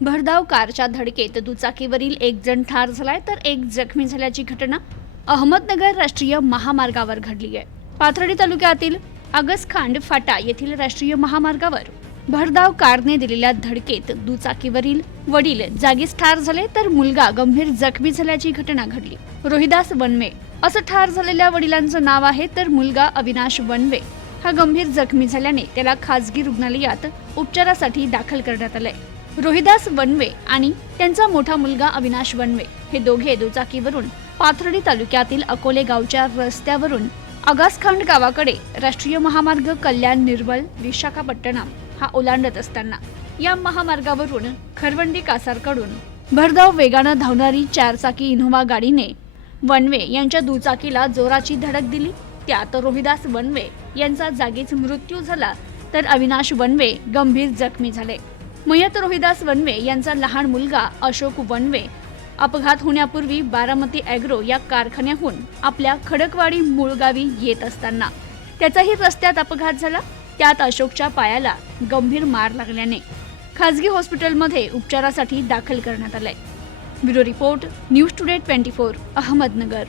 भरधाव कारच्या धडकेत दुचाकीवरील एक जण ठार झालाय तर एक जखमी झाल्याची घटना अहमदनगर राष्ट्रीय महामार्गावर घडली आहे. पाथर्डी तालुक्यातील अगसखांड फाटा येथील राष्ट्रीय महामार्गावर भरधाव कारने दिलेल्या धडकेत दुचाकीवरील वडील जागीच ठार झाले तर मुलगा गंभीर जखमी झाल्याची घटना घडली. रोहिदास वनवे असं ठार झालेल्या वडिलांचं नाव आहे तर मुलगा अविनाश वनवे हा गंभीर जखमी झाल्याने त्याला खासगी रुग्णालयात उपचारासाठी दाखल करण्यात आलंय. रोहिदास वनवे आणि त्यांचा मोठा मुलगा अविनाश वनवे हे दोघे दुचाकीवरून पाथर्डी तालुक्यातील अकोले गावच्या रस्त्यावरून आगासखंड गावाकडे राष्ट्रीय महामार्ग कल्याण निर्मल विशाखापट्टणम हा ओलांडत असताना या महामार्गावरून खरवंडी कासारकडून भरधाव वेगानं धावणारी चारचाकी इनोव्हा गाडीने वनवे यांच्या दुचाकीला जोराची धडक दिली. त्यात रोहिदास वनवे यांचा जागीच मृत्यू झाला तर अविनाश वनवे गंभीर जखमी झाले. मयत रोहिदास वनवे यांचा लहान मुलगा अशोक वनवे. अपघात होण्यापूर्वी बारामती अॅग्रो या कारखान्याहून आपल्या खडकवाडी मूळगावी येत असताना. त्याचाही रस्त्यात अपघात झाला. त्यात अशोकच्या पायाला गंभीर मार लागल्याने खासगी हॉस्पिटलमध्ये उपचारासाठी दाखल करण्यात आलंय. Bureau report news today twenty four Ahmednagar.